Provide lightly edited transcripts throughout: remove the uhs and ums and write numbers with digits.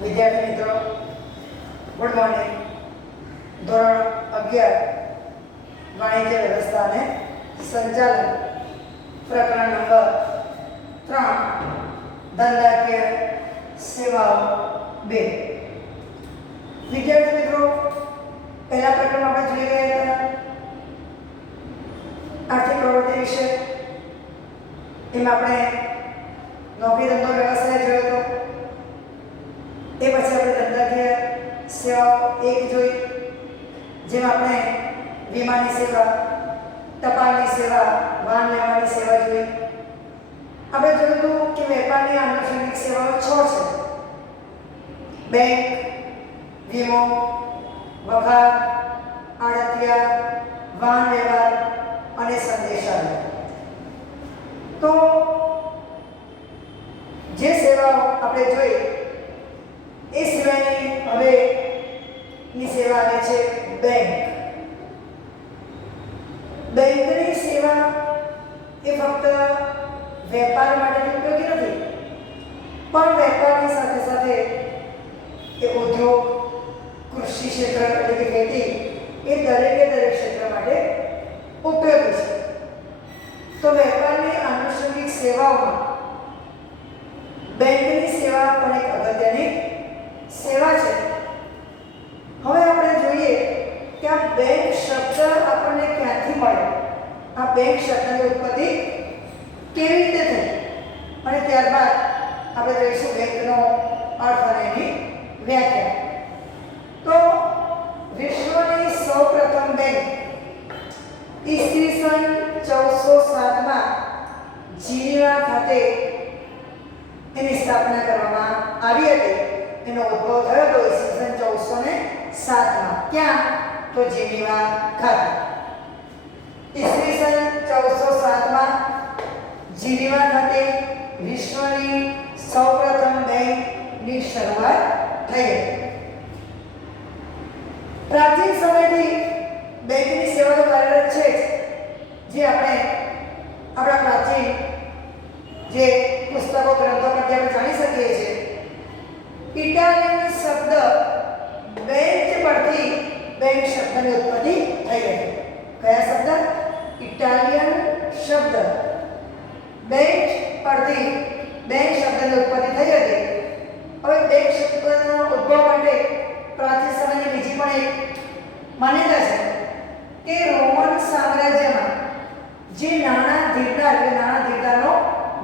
વિદ્યાર્થી મિત્રો, good morning. ધોરણ 11 વાણિજ્ય વ્યવસ્થા અને સંચાલન, પ્રકરણ નંબર 3, ધંધાકીય સેવાઓ 2. વિદ્યાર્થી મિત્રો, પહેલા પ્રકરણમાં આપણે જોઈ રહ્યા હતા આર્થિક પ્રવૃત્તિ વિશે. એમાં આપણે નોકરી ધંધો વ્યવસાય જોયો હતો. એ પછી આપણે ધંધાકીય સેવાઓ 1 જોઈ, જેમાં આપણે વીમાની સેવા, ટપાલની સેવા, વાહન વ્યવહારની સેવા જોઈ. આપણે જોયું હતું કે વેપારની આનુષંગિક સેવાઓ 6 છે: બેંક, વીમો, વખાર, આડતિયા, વાહન વ્યવહાર અને સંદેશાવ્યવહાર. તો જે સેવાઓ આપણે જોઈ એ સિવાયની હવે ની સેવા આવે છે બેંક. બેંકની સેવા એ ફક્ત વેપાર માટે ઉપયોગી નથી, પણ વેપારની સાથે સાથે એ ઉદ્યોગ, કૃષિ ક્ષેત્ર એટલે કે ખેતી, એ દરેક ક્ષેત્ર માટે ઉપયોગી છે. તો વેપારની આનુષંગિક સેવાઓમાં બેંકની સેવા પણ એક અગત્યની સેવા છે. હવે આપણે જોઈએ કે આ બેંક શબ્દ આપણને ક્યાંથી મળ્યો, આ બેંક શબ્દની ઉત્પત્તિ કેવી રીતે થઈ, અને ત્યારબાદ આપણે જોઈશું બેંકનો અર્થ અને એની વ્યાખ્યા. તો વિશ્વની સૌપ્રથમ બેંક ઈસવીસન 1407માં જીનીવા ખાતે એની સ્થાપના કરવામાં આવી હતી. એનો ઉદ્ભવ થયો હતો ઈસવીસન 1407માં. ક્યાં? તો જીનીવા ખાતે. ઈસવીસન 1407માં જીનીવા ખાતે વિશ્વની સૌપ્રથમ બેંકની શરૂઆત થઈ હતી. પ્રાચીન સમયથી બેંકની સેવાઓ કાર્યરત છે, જે આપણે આપણા પ્રાચીન જે પુસ્તકો, ગ્રંથો પરથી આપણે જાણી શકીએ છીએ. ઇટાલિયન શબ્દ બેંચ પરથી બેંક શબ્દની ઉત્પત્તિ થઈ હતી. કયા શબ્દ? ઇટાલિયન શબ્દ બેંચ પરથી બેંક શબ્દની ઉત્પત્તિ થઈ હતી. હવે બેંક શબ્દનો ઉદ્ભવ માટે પ્રાચીન સમયની બીજી પણ એક માન્યતા છે કે રોમન સામ્રાજ્યમાં જે નાના ધીરધારનો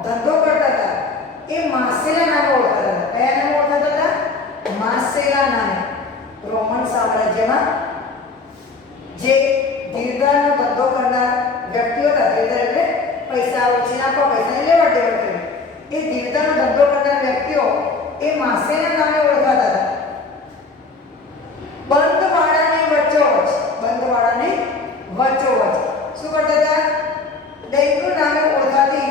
ધંધો કરતા હતા એ માસેલા નામે ઓળખાતા હતા. કયા નામે ઓળખાતા હતા? માસેલા નામે. રોમન સામ્રાજ્યમાં જે ધીરધારનો ધંધો કરનાર વ્યક્તિઓ હતા, ધીરધાર એટલે પૈસા ઉછીને આપવા, પૈસાની લેવડ દેવડ કરવી, એ ધીરધારનો ધંધો કરનાર વ્યક્તિઓ એ માસેલા નામે ઓળખાતા હતા. બંધવાડાની વચ્ચોવચ શું કરતા હતા? બેંક નામે ઓળખાતી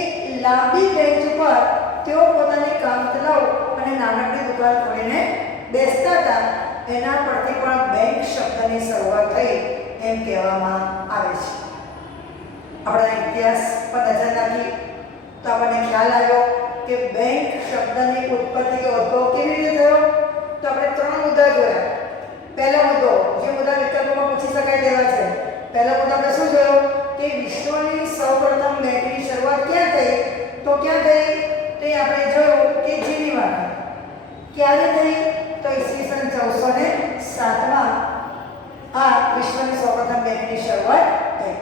એક લાંબી બેન્ચ ઉપર તેઓ પોતાની કામચલાઉ અને નાનકડી દુકાન ખોલીને બેસતા હતા. એના પરથી પણ બેંક શબ્દની શરૂઆત થઈ એમ કહેવામાં આવે છે. આપણા ઇતિહાસ પર નજર નાખી તો આપણને ખ્યાલ આવ્યો કે બેંક શબ્દની ઉત્પત્તિ કે ઉદ્ભવ કેવી રીતે થયો. તો આપણે 3 મુદ્દા જોયા. પહેલો મુદ્દો, જે મુદ્દા વિકલ્પોમાં પૂછી શકાય તેવા છે. પહેલો મુદ્દો આપણે શું જોયો કે વિશ્વની સૌપ્રથમ બેંકની શરૂઆત ક્યાં થઈ? તો ક્યાં થઈ? તે આપણે જોયું કે જીનીવા. ક્યારે થઈ? તો ઈસવીસન 1407માં આ વિશ્વની સૌપ્રથમ બેંકની શરૂઆત થઈ.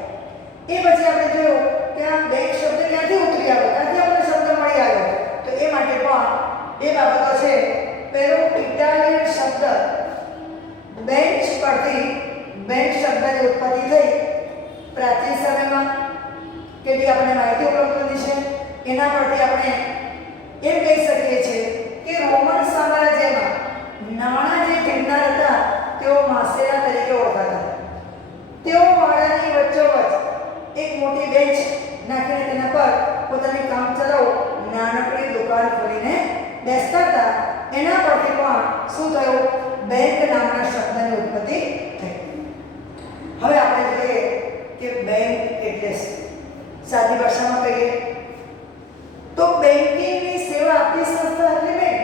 એ પછી આપણે જોયું કે આ બેંક શબ્દ ક્યાંથી ઉતરી આવ્યો, ક્યાંથી આપણને શબ્દ મળી આવ્યો. તો એ માટે પણ બે બાબતો છે. પહેલો, ઇટાલિયન શબ્દ બેંચ પરથી બેંક શબ્દની ઉત્પત્તિ થઈ. પ્રાચીન સમયમાં કેટલી આપણને માહિતી ઉપલબ્ધ થતી છે એના પરથી આપણે એમ કહી શકીએ છીએ કે રોમન સામ્રાજ્યમાં નાણાં જે ધીરધાર હતા તેઓ માસેલા તરીકે ઓળખાતા હતા. તેઓ વાડાની વચ્ચોવચ એક મોટી બેન્ચ નાખીને તેના પર પોતાની કામચલાઉ નાનકડી દુકાન ખોલીને બેસતા હતા. એના પરથી પણ શું થયું? બેંક નામના શબ્દની ઉત્પત્તિ થઈ. હવે આપણે જોઈએ કે બેંક એટલે સાદી ભાષામાં કહીએ તો બેંકિંગની સેવા આપતી સંસ્થા એટલે બેંક.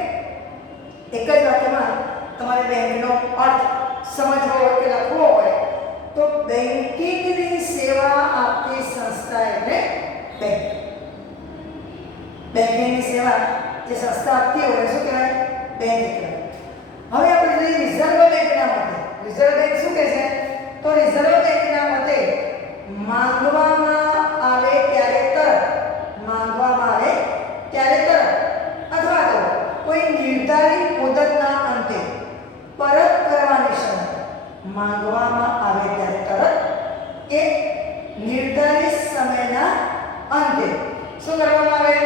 એક બેંક. બેંકિંગની સેવા જે સંસ્થા આપતી હોય શું કહેવાય? બેંક કહેવાય. હવે આપણે જોઈએ રિઝર્વ બેંકના મતે. રિઝર્વ બેંક શું કહે છે? તો રિઝર્વ બેંકના મતે માંગવામાં આવે ત્યારે તરત, માંગવામાં આવે ત્યારે તરત અથવા તો કોઈ નિર્ધારિત મુદતના અંતે પરત કરવાની શરત. માંગવામાં આવે ત્યારે તરત કે નિર્ધારિત સમયના અંતે શું કરવામાં આવે?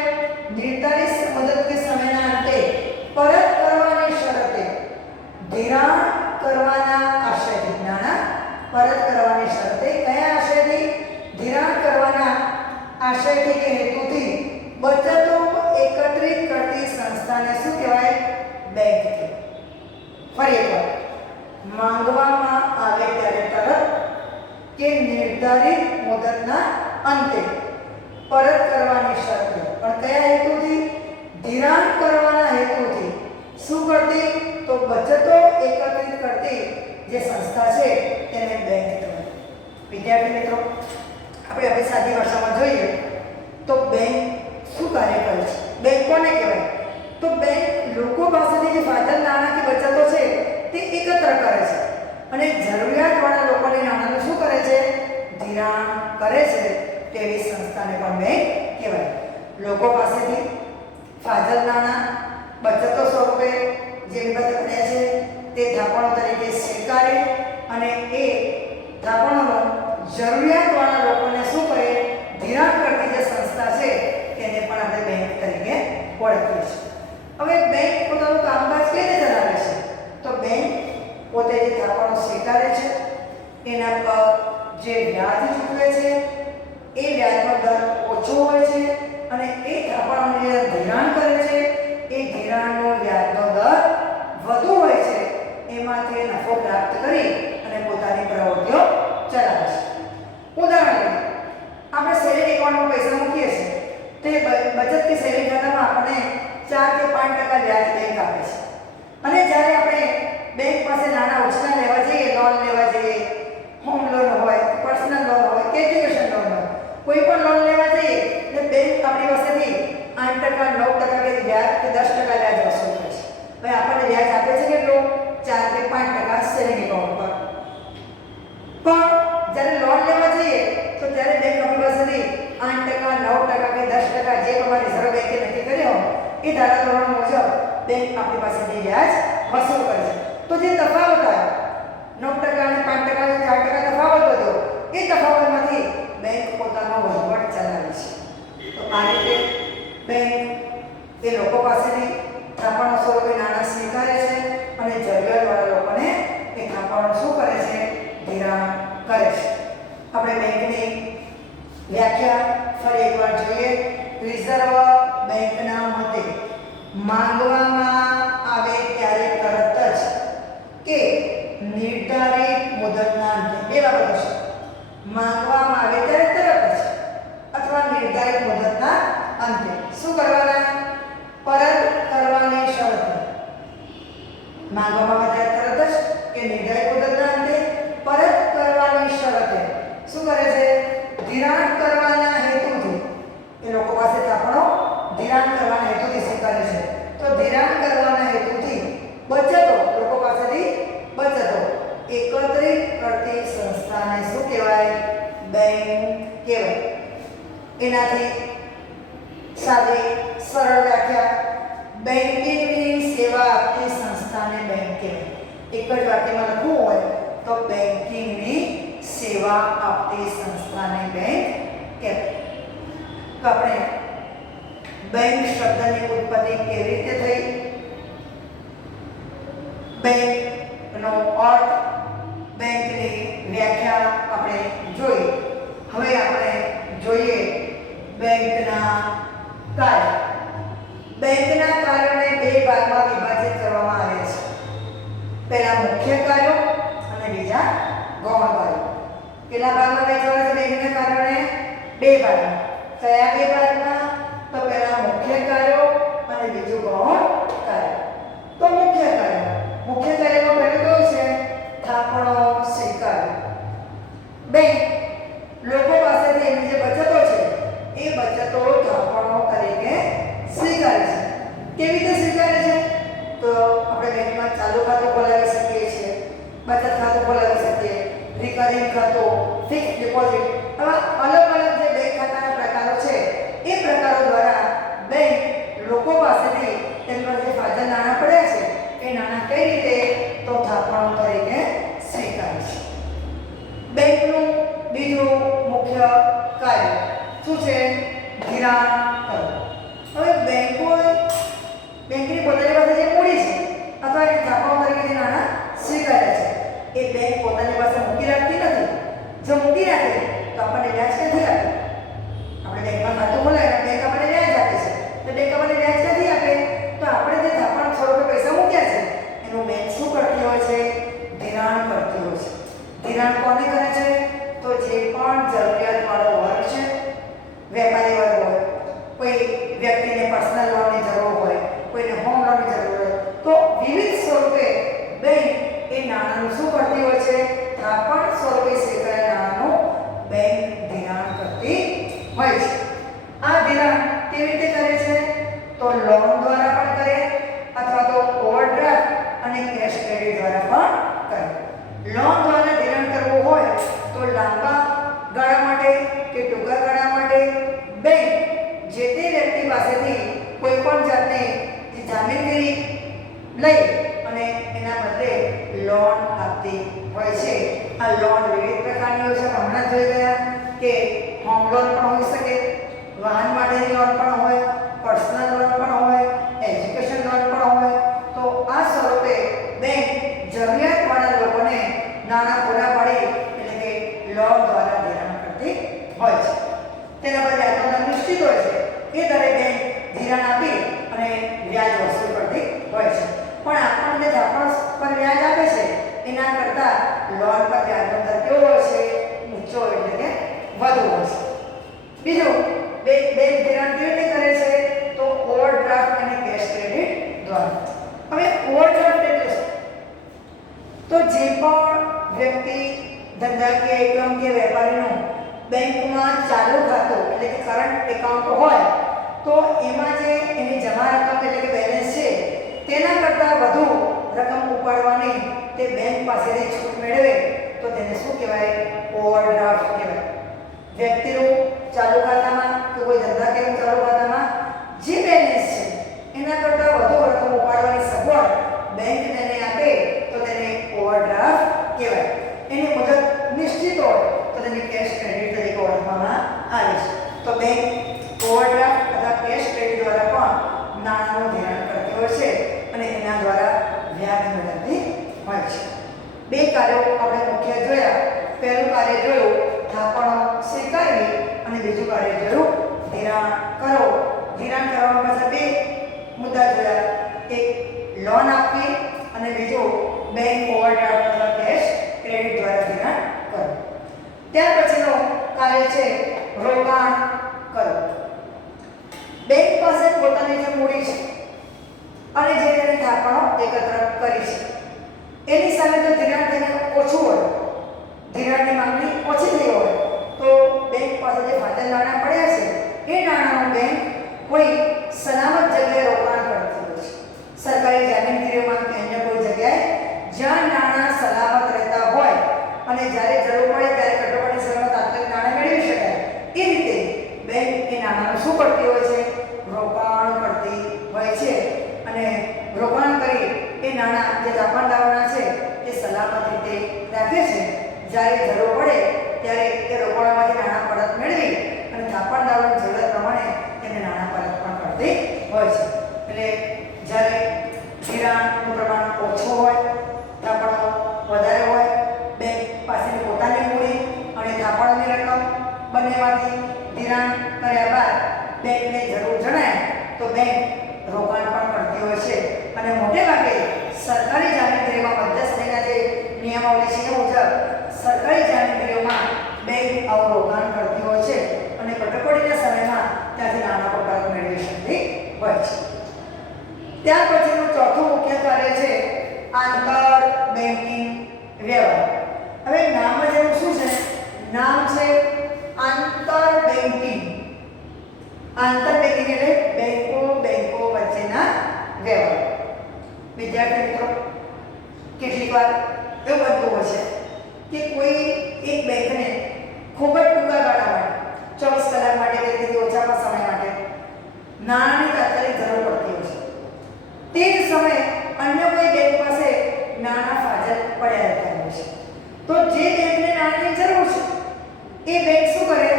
નિર્ધારિત મુદત કે સમયના અંતે પરત કરવાની શરતે ધિરાણ કરવાના આશયથી, નાણાં પરત કરવાની શરતે કયા આશયથી? ધિરાણ કરવાના આશયથી કે હેતુથી બચતો એકત્રિત કરતી સંસ્થાને શું કહેવાય? બેંક કહેવાય. ફરી એકવાર, માંગવામાં આવે ત્યારે તરત કે નિર્ધારિત મુદતના અંતે પરત કરવાની શરતે, પણ કયા હેતુથી? ધિરાણ કરવાના હેતુથી. શું કરતી? તો બચતો એકત્રિત કરતી જે સંસ્થા છે તેને બેંક કહેવાય. વિદ્યાર્થી મિત્રો, આપણે આપણી સાદી ભાષામાં જોઈએ તો બેંક શું કાર્ય કરે છે? બેંક કોને કહેવાય? તો બેંક લોકો પાસેથી જે ફાજલ નાણાં કે બચતો છે તે એકત્ર કરે છે અને જરૂરિયાતવાળા લોકોની નાણાંનું શું કરે છે? ધિરાણ કરે છે. તેવી સંસ્થાને પણ બેંક કહેવાય. લોકો પાસેથી ફાજલ નાણાં બચતો સ્વરૂપે જે વિગત પડ્યા છે તે થાપણો તરીકે સ્વીકારે અને એ થાપણોનો જરૂરિયાતવાળા લોકોને શું કરે? ધિરાણ કરતી જે સંસ્થા છે તેને પણ આપણે બેંક તરીકે ઓળખીએ છીએ. હવે બેંક પોતાનું કામકાજ કેવી રીતે ચલાવે છે? તો બેંક પોતે જે થાપણો સ્વીકારે છે એના પર જે વ્યાજ ચૂકવે છે એ વ્યાજનો દર ઓછો હોય છે અને એ થાપણોનું જે ધિરાણ કરે છે એ ધિરાણનો વ્યાજનો દર વધુ હોય છે. એમાંથી નફો પ્રાપ્ત કરી અને પોતાની પ્રવૃત્તિઓ ચલાવે છે. ઉદાહરણ લઈએ, આપણે સેવિંગ એકાઉન્ટમાં પૈસા મૂકીએ છીએ તે બચત કે સેવિંગ ખાતામાં આપણને 4 કે 5% વ્યાજ બેંક આપે છે અને જ્યારે આપણે બેંક પાસે નાના ઉછીના લેવા જઈએ, લોન લેવા જઈએ, હોમ લોન હોય, પર્સનલ લોન હોય કે એજ્યુકેશન લોન હોય, કોઈ પણ લોન લેવા જઈએ એટલે બેંક આપણી પાસેથી 8%, 9% કે વ્યાજ કે 10% વ્યાજ વસૂલ કરે છે. હવે આપણને વ્યાજ આપે છે કેટલું? 4 કે 5% સેવિંગ એકાઉન્ટ પર. પણ જ્યારે લોન લેવા જઈએ તો ત્યારે બેંક આપણી પાસેથી 8%, 9% કે 10% જે પ્રમાણે રિઝર્વ બેંકે નક્કી કર્યો એ ધારાધોરણ મુજબ બેંક આપણી પાસેથી વ્યાજ વસૂલ કરે છે. તો જે તફાવત આવ્યો 9% અને 5% અને 4% તફાવત વધ્યો એ તફાવતમાંથી બેંક પોતાનો વહીવટ ચલાવે છે. તો આ રીતે બેંક એ લોકો પાસેથી થાપણો સ્વરૂપે નાણાં સ્વીકારે છે અને જરૂરિયાતવાળા લોકોને એ થાપણો શું કરે છે? ધિરાણ કરે છે. આપણે બેંકની વ્યાખ્યા ફરી એકવાર જોઈએ. રિઝર્વ બેંકના મતે માંગવામાં આવે ત્યારે તરત જ કે નિર્ધારિત મુદતના અંતે, બે બાબતો છે. માંગવામાં આવે ત્યારે તરત જ અથવા નિર્ધારિત મુદતના અંતે શું કરવાના? પરત કરવાની શરતે. માંગવામાં આવે ત્યારે તરત જ કે નિર્ધારિત મુદતના અંતે પરત કરવાની શરતે શું કરે છે? ધિરાણ કરવાના હેતુથી. એ લોકો પાસે થાપણો ધિરાણ કરવાના હેતુથી સ્વીકારે છે. તો ધિરાણ કરવાના હેતુથી બચતો, લોકો પાસેથી બચતો એકત્રિત કરતી સંસ્થાને શું કહેવાય? બેંક કહેવાય. એનાથી સાદી સરળ વ્યાખ્યા, બેંકિંગની સેવા આપતી સંસ્થાને બેંક કહેવાય. એક જ વાક્યમાં લખવું હોય તો બેંકિંગની સેવા આપતી સંસ્થાને બેંક કહેવાય. તો આપણે બેંક શબ્દની ઉત્પત્તિ કેવી રીતે થઈ, બેંકનો અર્થ, બેંકની વ્યાખ્યા આપણે જોઈ. હવે આપણે જોઈએ બેંકના કાર્ય. બેંકના કાર્યોને બે ભાગમાં વિભાજિત કરવામાં આવે છે. પહેલા મુખ્ય કાર્યો અને બીજા ગૌણ કાર્યો. કેટલા ભાગમાં વહેંચવાના છે બેંકના કાર્યોને? બે ભાગમાં. કયા બે ભાગમાં? તો પહેલા મુખ્ય કાર્યો અને બીજું ગૌણ કાર્ય. તો મુખ્ય કાર્ય, મુખ્ય કાર્યમાં પહેલું કયું છે? થાપણો સ્વીકાર. બેંક લોકો પાસેથી એમની જે બચતો છે એ બેંકમાં ચાલુ ખાતું ખોલાવી શકીએ છીએ, બચત ખાતું ખોલાવી શકીએ, રિકરિંગ ખાતું, ફિક્સ ડિપોઝિટ, આવા અલગ અલગ જે બેંક ખાતાના પ્રકારો છે એ પ્રકારો દ્વારા બેંક લોકો પાસેથી તેમના જે ફાજલ નાણાં પડ્યા છે એ નાણાં કઈ રીતે તો થાપણો તરીકે સ્વીકારે છે. બેંકનું બીજું મુખ્ય કાર્ય શું છે? ધિરાણ કરવું. હવે બેંકની પોતાની પાસે જે મૂડી છે અથવા એ થાપણો તરીકે જે નાણાં સ્વીકાર્યા છે એ બેંક પોતાની પાસે મૂકી રાખતી નથી. જો મૂકી રાખે તો આપણને વ્યાજ ક્યાંથી આપે? આપણે બેંકમાં ખાતું ખોલાવ્યું, બેંક આપણને વ્યાજ આપે છે, તો બેંક આપણને વ્યાજ ક્યાંથી આપે? તો આપણે જે થાપણ સ્વરૂપે પૈસા મૂક્યા છે એનું બેંક શું કરતી હોય છે? ધિરાણ કરતી હોય છે. ધિરાણ કોને કરે છે? તો જે પણ જરૂરિયાતવાળો વર્ગ છે, વેપારી વર્ગ હોય, કોઈ વ્યક્તિને પર્સનલ લોનની જરૂર હોય, કોઈને હોમ લોનની જરૂર હોય, તો વિવિધ સ્વરૂપે બેંક એ નાણાંનું શું કરતી હોય છે? થાપણ સ્વરૂપે સ્વીકારેલા નાણાંનું બેંક ધિરાણ કરતી હોય છે. આ ધિરાણ કેવી રીતે કરે છે? તો લોન દ્વારા પણ કરે અથવા તો ઓવરડ્રાફ્ટ અને કેશ ક્રેડિટ દ્વારા પણ કરે. લોન દ્વારા ધિરાણ કરવું હોય તો લાંબા ગાળા માટે કે ટૂંકા ગાળા માટે બેંક જે તે વ્યક્તિ પાસેથી કોઈ પણ જાતની જામીનગીરી લઈ અને એના બદલે લોન આપતી હોય છે. આ લોન વિવિધ પ્રકારની હોય છે. હમણાં જોઈ ગયા કે હોમ લોન પણ હોઈ શકે, વાહન માટેની લોન પણ હોય, પર્સનલ લોન પણ હોય, એજ્યુકેશન લોન પણ હોય. તો આ સ્વરૂપે બેંક જરૂરિયાતવાળા લોકોને નાણાં પૂરા પાડી એટલે કે લોન દ્વારા ધિરાણ કરતી હોય છે. તેના પર વ્યાજનો દર નિશ્ચિત હોય છે. એ દરે બેંક ધિરાણ આપી અને વ્યાજ વસૂલ કરતી હોય છે. પણ આપણને થાપણ પર વ્યાજ આપે છે એના કરતાં લોન પર વ્યાજનો દર કેવો હોય છે? ઊંચો એટલે કે વધુ હોય છે. બીજું, બેંક ધિરાણ કેવી રીતે કરે છે? તો ઓવરડ્રાફ્ટ અને કેશ ક્રેડિટ દ્વારા. હવે ઓવરડ્રાફ્ટ એટલે શું? તો જે પણ વ્યક્તિ ધંધાકીય એકમ કે વેપારીનું બેંકમાં ચાલુ ખાતું એટલે કે કરંટ એકાઉન્ટ હોય તો એમાં જે એની જમા રકમ એટલે કે બેલેન્સ છે તેના કરતાં વધુ રકમ ઉપાડવાની તે બેંક પાસેથી છૂટ મેળવે તો તેને શું કહેવાય? ઓવરડ્રાફ્ટ કહેવાય. વ્યક્તિનું ચાલુ ખાતામાં કે કોઈ ધંધાકીય ચાલુ ખાતામાં જે બેલેન્સ છે એના કરતાં વધુ રકમ ઉપાડવાની સગવડ બેંક તેને આપે તો તેને ઓવરડ્રાફ્ટ કહેવાય. એની મુદત નિશ્ચિત હોય તો તેને કેશ ક્રેડિટ તરીકે ઓળખવામાં આવે છે. તો બેંક ઓવરડ્રાફ્ટ અથવા કેશ ક્રેડિટ દ્વારા પણ નાણાંનું ધિરાણ કરતી હોય છે અને એના દ્વારા વ્યાજ મેળવતી હોય છે. બે કાર્યો આપણે મુખ્ય જોયા. પહેલું કાર્ય જોયું થાપણો સ્વીકારવી અને બીજું કાર્ય જોયું ધિરાણ કરો. ધિરાણ કરવા પાછળ બે મુદ્દા જોયા. એક લોન આપવી અને બીજું બેંક ઓવરડ્રાફ્ટ અથવા કેશ ક્રેડિટ દ્વારા ધિરાણ કરવું. ત્યાર પછીનું કાર્ય છે રોકાણ કરવું. બેંક પાસે પોતાની જે મૂડી છે અને જે તેને થાપણો એકત્ર કરી છે એની સામે જો ધિરાણ તેને ઓછું હોય, ધિરાણની માંગણી ઓછી થઈ હોય તો બેંક પાસે જે ફાજલ નાણાં પડ્યા છે એ નાણાંનું બેંક કોઈ સલામત જગ્યાએ રોકાણ કરતી હોય છે. સરકારી જામીનગીરીઓમાં કે અન્ય કોઈ જગ્યાએ જ્યાં નાણાં સલામત રહેતા હોય અને જ્યારે જરૂર પડે ત્યારે કટોકટી સમયમાં તાત્કાલિક નાણાં મેળવી શકાય એ રીતે બેંક એ નાણાંનું શું કરતી હોય છે? રોકાણ કરતી હોય છે. અને રોકાણ કરી એ નાણાં જે થાપણદારોના છે એ સલામત રીતે રાખે છે. જ્યારે જરૂર પડે ત્યારે એ રોકાણમાંથી નાણાં પરત મેળવી અને થાપણદારોની જરૂરત પ્રમાણે તેને નાણાં પરત પણ કરતી હોય છે. એટલે જ્યારે ધિરાણનું પ્રમાણ ઓછું હોય, થાપણો વધારે હોય, બેંક પાસેની પોતાની મૂડી અને થાપણોની રકમ બંનેમાંથી ધિરાણ કર્યા બાદ બેંકને જરૂર જણાય તો બેંક રોકાણ પણ કરતી હોય છે. અને મોટે ભાગે સરકારી જામીનગીરીમાં મધ્યસ્થીના જે નિયમાવલી છે એ મુજબ સરકારી જામીનગીરીઓમાં બેંક આવું રોકાણ કરતી હોય છે અને કટોકટીના સમયમાં ત્યાંથી નાણાં પરત મેળવી શકતી હોય છે. ત્યાર પછીનું ચોથું મુખ્ય કાર્ય છે આંતર બેંકિંગ વ્યવહાર. હવે નામ જ એનું શું છે? નામ છે આંતર બેંકિંગ. આંતર બેંકિંગ એટલે બેંકો વચ્ચેના વ્યવહાર. વિદ્યાર્થી મિત્રો, કેટલીક વાર એવું બનતું હોય છે કે કોઈ એક બેંકને ખૂબ જ ટૂંકા ગાળા માટે 24 કલાક માટે કે તેથી ઓછામાં સમય માટે નાણાંની તાત્કાલિક જરૂર પડતી હોય છે. તે જ સમયે અન્ય કોઈ બેંક પાસે નાણાં ફાજલ પડ્યા રહેતા હોય છે. તો જે બેંકને નાણાંની જરૂર છે એ બેંક શું કરે,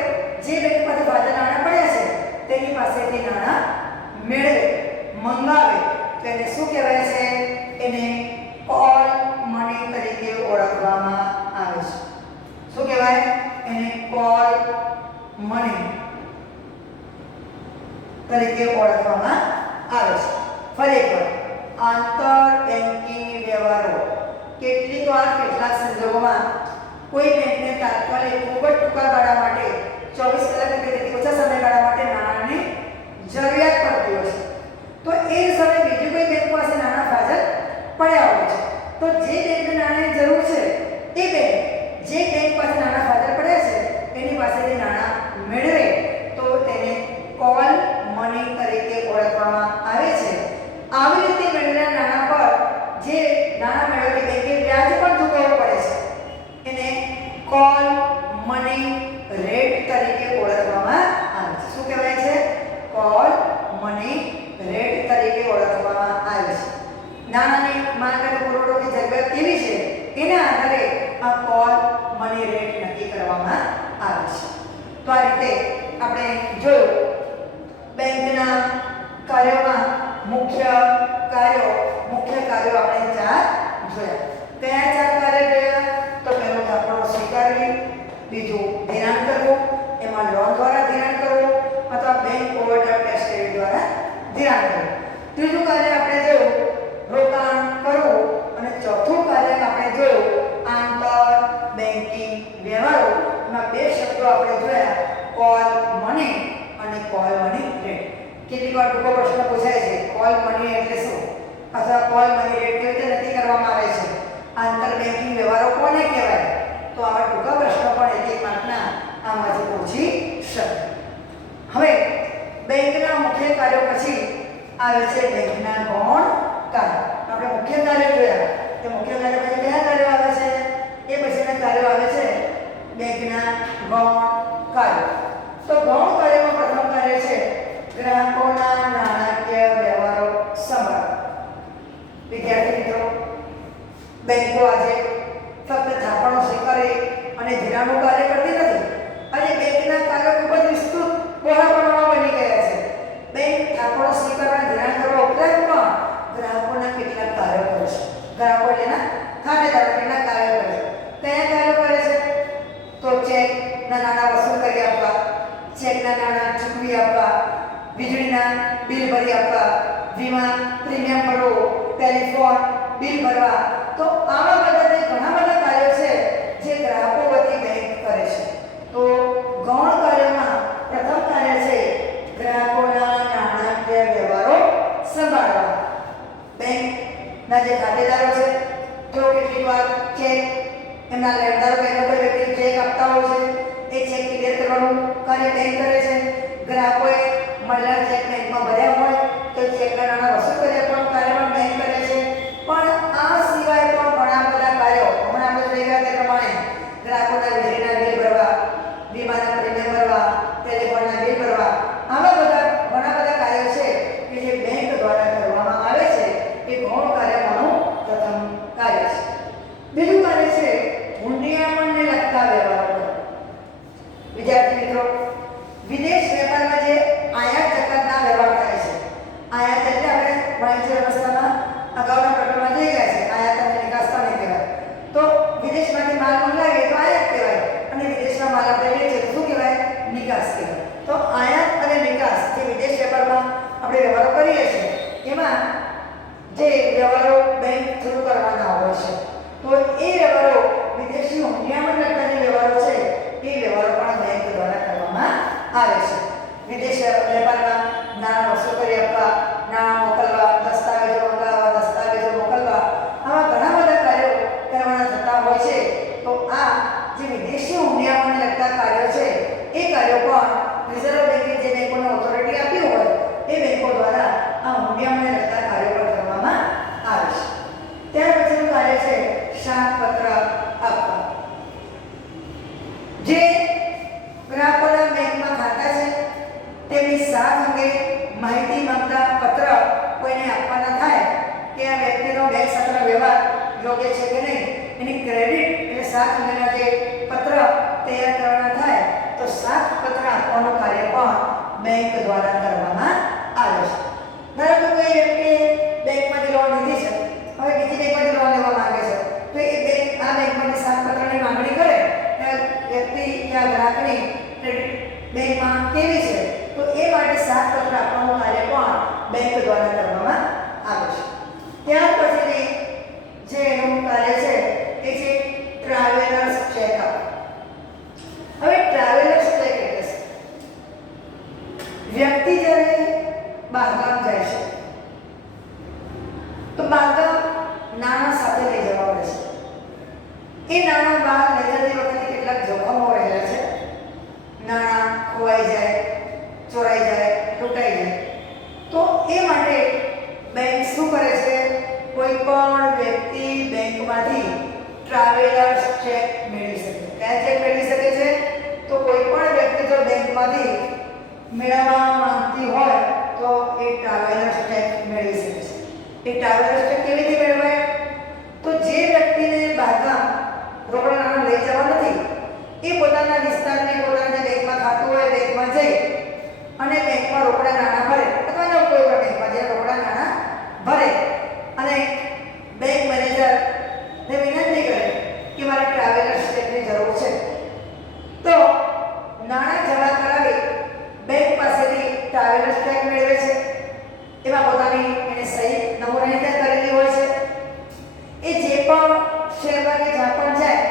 જે બેંક પાસે ફાજલ નાણાં પડ્યા છે તેની પાસેથી નાણાં મેળવે, મંગાવે. તેને શું કહેવાય છે? એને કોલ મની તરીકે ઓળખવામાં આવે છે. શું કહેવાય? એને કોલ મની તરીકે ઓળખવામાં આવે છે. ફરી એકવાર, આંતર બેંકિંગ વ્યવહારો કેટલીક વાર કેટલાક સંજોગોમાં કોઈ બેંકને તાત્કાલિક ખૂબ જ ટૂંકા ગાળા માટે 24 કલાક કે તેથી ઓછા સમયગાળા માટે નાણાંની જરૂરિયાત પડતી હોય છે. તો એ સમયે બીજી કોઈ બેંક પાસે નાણાં ફાજલ પડ્યા હોય છે. તો જે બેંકને નાણાંની જરૂર છે એ બેંક જે બેંક પાસે નાણાં ફાજલ પડ્યા છે એની પાસેથી નાણાં મેળવે તો તેને કોલ મની તરીકે ઓળખવામાં આવે છે. આવી રીતે મેળવેલા નાણાં પર જે નાણાં મેળવેલી બેંકે વ્યાજ પણ ચૂકવવું પડે છે એને કોલ મની રેટ તરીકે ઓળખવામાં આવે છે. શું કહેવાય છે? કોલ મની રેટ તરીકે ઓળખવામાં આવે છે. નાણાંની માંગ અને પુરવઠોની જરૂરિયાત કેવી છે એના આધારે આ કોલ મની રેટ નક્કી કરવામાં આવે છે. તો આ રીતે આપણે જોયું બેંકના કાર્યોમાં મુખ્ય કાર્યો આપણે 4 જોયા. કયા 4 કાર્ય જોયા? તો પહેલું થાપણો સ્વીકારવી, બીજું ધિરાણ કરવું, એમાં લોન દ્વારા ધિરાણ કરવું અથવા બેંક ઓવરડ્રાફ્ટ ફેસિલિટી દ્વારા ધિરાણ કરવું. ત્રીજું કાર્ય આપણે જોયું રોકાણ કરવું અને ચોથું કાર્ય આપણે જોયું આંતર બેંકિંગ વ્યવહારો. એમાં 2 શબ્દો આપણે જોયા, કોલ મની અને કોલ મની રેટ. કેટલીક વાર ટૂંકો પ્રશ્ન પૂછાય છે, કોલ મની એટલે શું અથવા કોલ મની રેટ કેવી રીતે નક્કી કરવામાં આવે છે, આંતર બેંકિંગ વ્યવહારો કોને કહેવાય? તો આવા ટૂંકા પ્રશ્નો પણ એક માર્કના આમાંથી પૂછી શકે. હવે બેંકના મુખ્ય કાર્યો પછી આવે છે બેંકના ગૌણ કાર્ય. આપણે મુખ્ય કાર્ય જોયા, તે મુખ્ય કાર્ય પછી કયા કાર્યો આવે છે? એ પછીના કાર્યો આવે છે બેંકના ગૌણ કાર્યો. તો ગૌણ કાર્યમાં પ્રથમ કાર્ય છે ગ્રાહકોના નાણાકીય વ્યવહારો સંભાળવા. વિદ્યાર્થી મિત્રો, બેંકો આજે ફક્ત થાપણો સ્વીકારે અને ધિરાણનું કાર્ય કરતી નથી. અને બેંકના કાર્યો ખૂબ જ વિસ્તૃત પહોળાપણમાં બની ગયા છે. બેંક થાપણો સ્વીકારવા, ધિરાણ કરવા ઉપરાંત પણ ગ્રાહકોના કેટલાક કાર્યો કરે છે. ગ્રાહકો એના ખાતેદારો કેટલાક કાર્યો કરે છે. કયા કાર્યો કરે છે? તો ચેકના નાણાં વસૂલ કરી આપવા, ચેકના નાણાં ચૂકવી આપવા, વીજળીના બિલ ભરી આપવા, વીમા પ્રીમિયમ ભરવો, ટેલિફોન બિલ ભરવા. તો આવા બધા ઘણા બધા કાર્યો છે જે ગ્રાહકો વતી બેંક કરે છે. તો ગૌણ કાર્યમાં પ્રથમ કાર્ય છે ગ્રાહકોના નાણાકીય વ્યવહારો સંભાળવા. બેંકના જે ખાતેદારો છે, જો કેટલીક વાર ચેક એમના લેણદારો બેંકો પર વ્યક્તિ ચેક આપતા હોય છે, એ ચેક ક્લિયર કરવાનું કાર્ય બેંક કરે છે. ગ્રાહકોએ મળેલા ચેક બેંકમાં ભર્યા હોય તો ચેકના નાણાં વસૂલ કરી આપવાનું કાર્ય પણ બેંક કરે છે. પણ આ સિવાય પણ ઘણા બધા કાર્યો હમણાં આપણે જોઈ ગયા તે પ્રમાણે ગ્રાહકોના વીજળીના બિલ ભરવા, વીમાના પ્રીમિયમ ભરવા, ટેલિફોનના બિલ ભરવા, આવા બધા ઘણા બધા કાર્યો છે કે જે બેંક દ્વારા કરવામાં આવે છે. એ ગૌણ કાર્યમાંનું પ્રથમ કાર્ય છે. બીજું કાર્ય છે હુંડિયામણને લગતા વ્યવહારો. વિદ્યાર્થી મિત્રો, વિદેશ વેપારમાં જે આયાત જકાતના વ્યવહાર થાય છે, આયાત એટલે આપણે વાણિજ્ય વ્યવસ્થામાં અગાઉના પ્રકરણમાં જોઈ ગયા છે, આયાત અને નિકાસ કોને કહેવાય? તો વિદેશમાંથી માલ મંગાવીએ તો આયાત કહેવાય અને વિદેશમાં માલ આપણે વેચીએ તો શું કહેવાય? નિકાસ કહેવાય. તો આયાત અને નિકાસ જે વિદેશ વેપારમાં આપણે વ્યવહારો કરીએ છીએ એમાં જે વ્યવહારો બેંક થ્રુ કરવાના હોય છે, તો એ વ્યવહારો વિદેશી હુંડિયામણ લગતા વ્યવહારો છે એ વ્યવહારો પણ બેંક દ્વારા કરવામાં આવે છે. વિદેશ વેપારમાં નાણાં વસૂલ કરી આપવા, નાણાં મોકલવા, દસ્તાવેજો મંગાવવા, દસ્તાવેજો મોકલવા, આવા ઘણા બધા કાર્યો કરવાના થતા હોય છે. તો આ જે વિદેશી હુંડિયામણને લગતા કાર્યો છે એ કાર્યો પણ રિઝર્વ બેંકે જે બેંકોને ઓથોરિટી આપી હોય એ બેંકો દ્વારા આ હુંડિયામણને લગતા કાર્યો પણ કરવામાં આવે છે. વ્યક્તિનો બેંક સાથેનો વ્યવહાર યોગ્ય છે કે નહીં, એની ક્રેડિટ એટલે 7 અંગના જે પત્ર તૈયાર કરવાના થાય તો 7 પત્ર આપવાનું કાર્ય પણ બેંક દ્વારા કરવામાં આવે છે. ધારો કે કોઈ વ્યક્તિએ બેંકમાંથી લોન લીધી છે, હવે બીજી બેંકમાંથી લોન લેવા માંગે છે, તો એ બેંક આ બેંકમાંથી 7 પત્રની માંગણી કરે, વ્યક્તિ યા ગ્રાહકની ક્રેડિટ બેંકમાં કેવી છે તો એ માટે 7 પત્ર આપવાનું કાર્ય પણ બેંક દ્વારા કરવામાં આવે છે. ત્યાર પછીની જે એનું કાર્ય છે એ છે ટ્રાવેલર્સ ચેકઅપ. હવે ટ્રાવેલર્સ ચેક એટલે વ્યક્તિ જ્યારે બહારગામ જાય છે તો બહારગામ નાણાં સાથે લઈ જવા પડે છે. એ નાણાં બહાર લઈ જતી વખતે કેટલાક જોખમો રહેલા છે. નાણાં ખોવાઈ જાય, ચોરાઈ જાય, લૂંટાઈ જાય, તો એ માટે બેંક શું કરે છે, કોઈ પણ વ્યક્તિ બેંકમાંથી ટ્રાવેલર્સ ચેક મેળવી શકે. કયા ચેક મેળવી શકે છે તો કોઈ પણ વ્યક્તિ જો બેંકમાંથી મેળવવા માંગતી હોય તો એ ટ્રાવેલર્સ ચેક મેળવી શકે છે. એ ટ્રાવેલર્સ ચેક કેવી રીતે મેળવાય તો જે વ્યક્તિને બહારગામ રોકડા નાણાં લઈ જવા નથી એ પોતાના વિસ્તારને પોતાના બેંકમાં ખાતું હોય બેંકમાં જઈ અને બેંકમાં રોકડા નાણાં ભરે અથવા કોઈ પણ બેંકમાં જે રોકડા નાણાં ભરે અને બેંક મેનેજરને વિનંતી કરે કે મારે ટ્રાવેલર્સ ચેકની જરૂર છે તો નાણાં જમા કરાવી બેંક પાસેથી ટ્રાવેલર્સ ચેક મેળવે છે. એમાં પોતાની એને સહી નમૂનાની ત્યાં કરેલી હોય છે. એ જે પણ શહેરમાં કે જ્યાં પણ જાય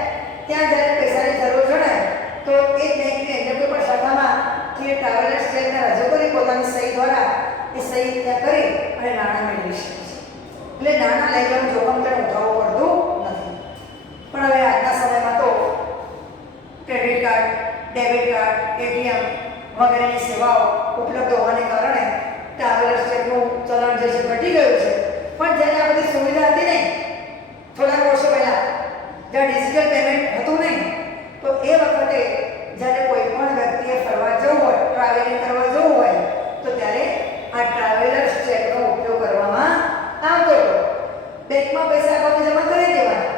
ત્યાં જ્યારે પૈસાની જરૂર જણાય તો એ બેંકની અન્ય કોઈ પણ શાખામાં કે ટ્રાવેલર્સ ચેકને રજૂ કરી પોતાની સહી દ્વારા એ સહી ત્યાં કરી અને નાણાં મેળવી શકે છે. એટલે નાણાં લઈ જવાનું જોખમ તેને ઉઠાવવું પડતું નથી. પણ હવે આજના સમયમાં તો credit card, debit card, ATM વગેરેની સેવાઓ ઉપલબ્ધ હોવાને કારણે ટ્રાવેલર્સ ચેકનું ચલણ જે છે ઘટી ગયું છે. પણ જ્યારે આ બધી સુવિધા હતી નહીં થોડા વર્ષો પહેલાં જ્યારે ડિજિટલ પેમેન્ટ હતું નહીં તો એ વખતે જ્યારે કોઈ પણ વ્યક્તિએ ફરવા જવું હોય, ટ્રાવેલિંગ કરવા જવું હોય તો ત્યારે આ ટ્રાવેલર્સ ચેકનો ઉપયોગ કરવામાં આવતો હતો. બેંકમાં પૈસા અગાઉથી જમા કરી દેવાના,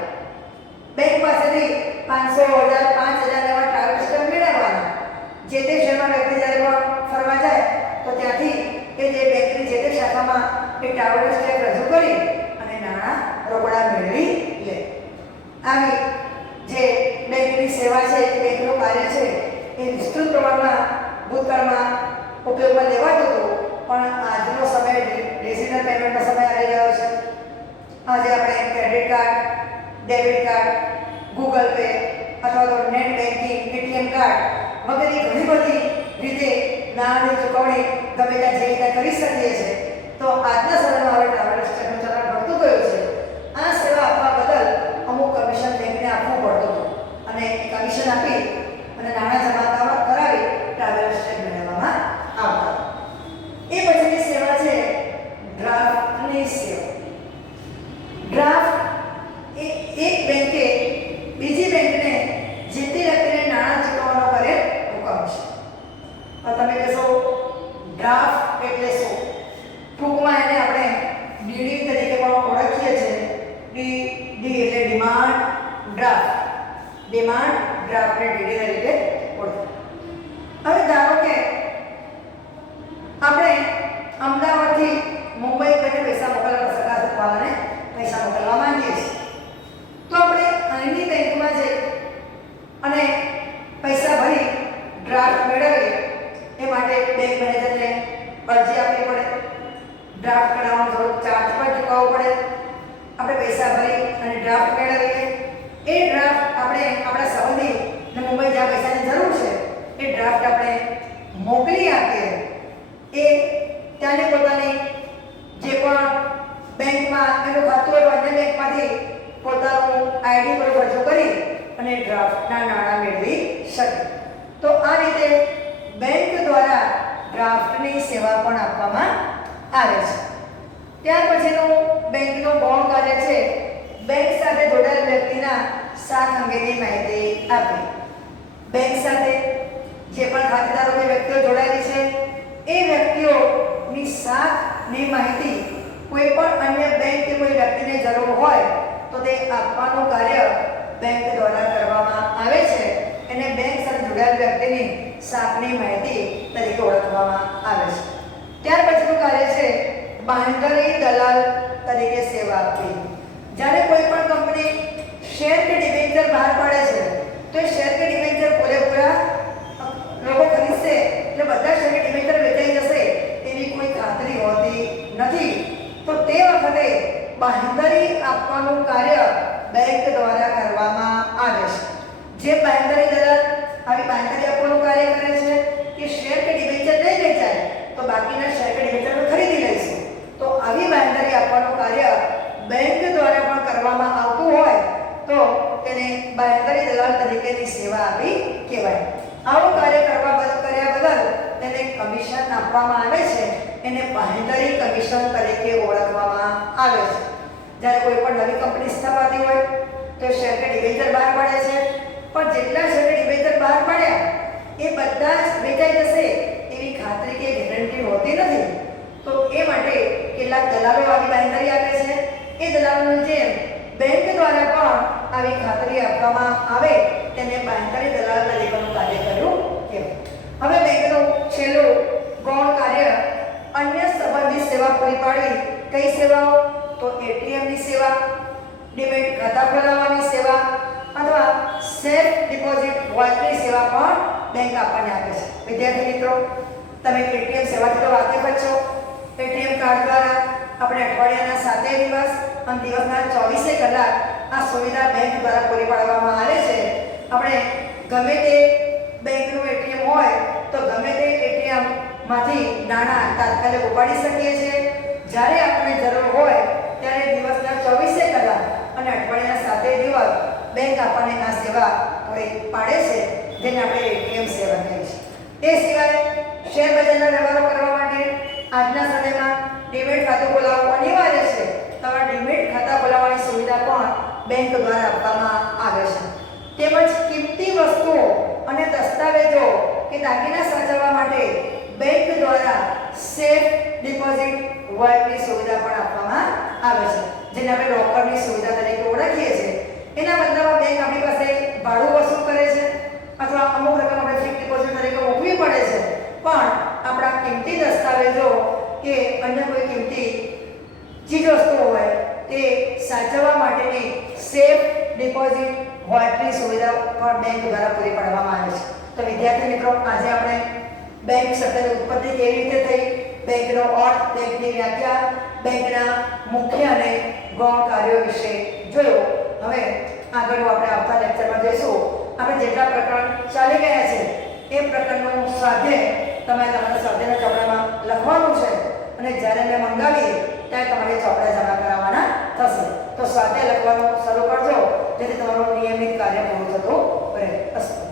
બેંક પાસેથી 500, 1000, 5000 એવા ટ્રાવેલર્સ ચેક મેળવવાના. જે તે શહેરમાં વ્યક્તિ જ્યારે પણ ફરવા જાય તો ત્યાંથી એ જે બેંકની જે તે શાખામાં એ ટ્રાવેલર્સ ચેક રજૂ કરી અને નાણાં રોકડા મેળવી લે. આવી જે બેંકની સેવા છે એ બેંકનું કાર્ય છે એ વિસ્તૃત પ્રમાણમાં ભૂતકાળમાં ઉપયોગમાં લેવાતું હતું. પણ આજનો સમય ડિજિટલ પેમેન્ટનો સમય આવી ગયો છે. આજે આપણે credit card, debit card, Google pay અથવા તો નેટ બેન્કિંગ, એટીએમ કાર્ડ વગેરે ઘણી બધી રીતે નાણાંની ચૂકવણી ગમે ત્યાં જઈ ત્યાં કરી શકીએ છીએ. તો આજના સમયમાં હવે ટ્રાવેલર્સ ચેકનું ચલણ ઘટતું ગયું છે. આ સેવા આપવા બદલ અમુક કમિશન બેંકને આપવું પડતું હતું અને કમિશન આપી અને નાણાં જમા કરાવી ટ્રાવેલર્સ ચેક મેળવવામાં આવતા. એ પછીની સેવા છે ડ્રાફ્ટની સેવા. ડ્રાફ્ટ એ એક બેંકે બીજી બેંકને જે તે વ્યક્તિને નાણાં ચૂકવવાનો કરેલ હુકમ છે. તમે કહેશો ડ્રાફ્ટ એટલે શું? ટૂંકમાં એને આપણે ડીડી તરીકે પણ ઓળખીએ છીએ. ડી એટલે ડિમાન્ડ ડ્રાફ્ટ. ડિમાન્ડ ડ્રાફ્ટને ડીડી તરીકે ઓળખીએ. હવે ધારો કે આપણે અમદાવાદથી મુંબઈ કરીને પૈસા મોકલવા સગાવાળાને પૈસા મોકલવા માંગીએ છીએ તો આપણે અહીંની બેંકમાં જઈ અને પૈસા ભરી ડ્રાફ્ટ મેળવીએ. એ માટે બેંક મેનેજરને અરજી આપવી પડે, ડ્રાફ્ટ કઢાવવાનો થોડો ચાર્જ પણ ચૂકવવો પડે. આપણે પૈસા ભરી અને ડ્રાફ્ટ મેળવીએ. એ ડ્રાફ્ટ આપણે આપણા સંબંધીને મુંબઈ જ્યાં પૈસાની જરૂર છે એ ડ્રાફ્ટ આપણે મોકલી આપીએ. એ ત્યાંની પોતાની જે પણ બેંકમાં એનું ખાતું હોય અન્ય બેંકમાંથી પોતાનું આઈડી પર રજૂ કરી અને ડ્રાફ્ટના નાણાં મેળવી શકે. તો આ રીતે બેંક દ્વારા ડ્રાફ્ટની સેવા પણ આપવામાં આવે છે. ત્યાર પછીનું બેંકનું ગૌણ કાર્ય છે બેંક સાથે જોડાયેલ વ્યક્તિના સાથ અંગેની માહિતી આપવી. બેંક સાથે જે પણ ખાતેદારો કે વ્યક્તિઓ જોડાયેલી છે એ વ્યક્તિઓની સાથની માહિતી કોઈ પણ અન્ય બેંક કે કોઈ વ્યક્તિને જરૂર હોય તો તે આપવાનું કાર્ય બેંક દ્વારા કરવામાં આવે છે. એને બેંક સાથે જોડાયેલ વ્યક્તિની સાખની માહિતી તરીકે ઓળખવામાં આવે છે. ત્યાર પછીનું કાર્ય છે બાંહેધરી દલાલ તરીકે સેવા આપવી. જ્યારે કોઈ પણ કંપની શેર કે ડિબેન્ચર બહાર પાડે છે તો એ શેર કે ડિબેન્ચર પૂરેપૂરા લોકો ખરીદશે એટલે બધા શેર કે ડિબેન્ચર વેચાઈ જશે એવી કોઈ ખાતરી હોતી નથી. તો તે વખતે બાંહેધરી આપવાનું કાર્ય બેંક દ્વારા કરવામાં આવે છે. જે બાંહેધરી દલાલ આવી બાંહેધરી આપવાનું કાર્ય કરે છે કે શેર કે ડિબેન્ચર નહીં વેચાય તો બાકીના શેર કે ડિબેન્ચર ખરીદી લઈશું. તો આવી બાંહેધરી આપવાનું કાર્ય બેંક દ્વારા પણ કરવામાં આવતું હોય તો તેને બાંહેધરી દલાલ તરીકેની સેવા આપી કહેવાય. આવું કાર્ય કર્યા બદલ તેને કમિશન આપવામાં આવે છે. એને બાંહેધરી કમિશન તરીકે ઓળખવામાં આવે છે. જ્યારે કોઈ પણ નવી કંપની સ્થાપતી હોય તો શેર કે ડિબેન્ચર બહાર પાડે છે, પણ જેટલા શેર કે ડિબેન્ચર બહાર પાડ્યા એ બધા જ વેચાઈ જશે એવી ખાતરી કે ગેરંટી હોતી નથી. તો એ માટે કેટલાક દલાલો આવી બાંહેધરી આપે છે. એ દલાલોની જેમ બેંક દ્વારા પણ આવી ખાતરી આપવામાં આવે તેને બાંહેધરી દલાલ તરીકેનું કાર્ય કર્યું કહેવાય. હવે બેંકનું છેલ્લું ગૌણ કાર્ય અન્ય સંબંધિત સેવા પૂરી પાડવી. કઈ સેવાઓ? તો એટીએમની સેવા, ડીમેટ ખાતા ખોલાવવાની સેવા અથવા સેફ ડિપોઝિટ વોલેટની સેવા પણ બેંક આપણને આપે છે. વિદ્યાર્થી મિત્રો, તમે એટીએમ સેવાથી તો વાકેફ જ છો. એટીએમ કાર્ડ દ્વારા આપણે અઠવાડિયાના 7 દિવસ અને દિવસના 24 કલાક આ સુવિધા બેંક દ્વારા પૂરી પાડવામાં આવે છે. આપણે ગમે તે બેંકનું એટીએમ હોય તો ગમે તે એટીએમ માંથી નાણાં તાત્કાલિક ઉપાડી શકીએ છીએ. જ્યારે આપણને જરૂર હોય ત્યારે દિવસના 24 કલાક અને અઠવાડિયાના 7 દિવસ બેંક આપણને આ સેવા પૂરી પાડે છે, જેને આપણે એટીએમ સેવા કહીએ છીએ. તે સિવાય શેર બજારના વ્યવહારો કરવા માટે આજના સમયમાં ડીમેટ ખાતું ખોલાવવું અનિવાર્ય છે. તમારા ડીમેટ ખાતા ખોલાવવાની સુવિધા પણ બેંક દ્વારા આપવામાં આવે છે. તેમજ કિંમતી વસ્તુઓ અને દસ્તાવેજો કે દાગીના સાચવવા માટે બેંક દ્વારા સેફ ડિપોઝિટ વોલેટની સુવિધા પણ આપવામાં આવે છે, જેને આપણે લોકરની સુવિધા તરીકે ઓળખીએ છીએ. એના બદલામાં બેંક આપણી પાસે ભાડું વસૂલ કરે છે અથવા અમુક રકમ આપણે ફિક્સ ડિપોઝિટ તરીકે મૂકવી પડે છે. પણ આપણા કિંમતી દસ્તાવેજો કે અન્ય કોઈ કિંમતી ચીજ વસ્તુઓ હોય તે સાચવવા માટેની સેફ ડિપોઝિટ વોલેટની સુવિધા પણ બેંક દ્વારા પૂરી પાડવામાં આવે છે. તો વિદ્યાર્થી મિત્રો, આજે આપણે બેંક શબ્દની ઉત્પત્તિ કેવી રીતે થઈ, બેંકનો અર્થ, બેંકની વ્યાખ્યા, બેંકના મુખ્ય અને ગૌણ કાર્યો વિશે જોયું. હવે આગળ આપણે આવતા લેક્ચરમાં જોઈશું. આપણે જેટલા પ્રકરણ ચાલી ગયા છે એ પ્રકરણનું સ્વાધ્યાય તમારે તમારા સ્વાધ્યાયના ચોપડામાં લખવાનું છે અને જ્યારે મેં મંગાવીએ ત્યારે તમારે ચોપડા જમા કરાવવાના થશે. તો સ્વાધ્યાય લખવાનું શરૂ કરજો જેથી તમારું નિયમિત કાર્ય પૂરું થતું રહે. અસ્તુ.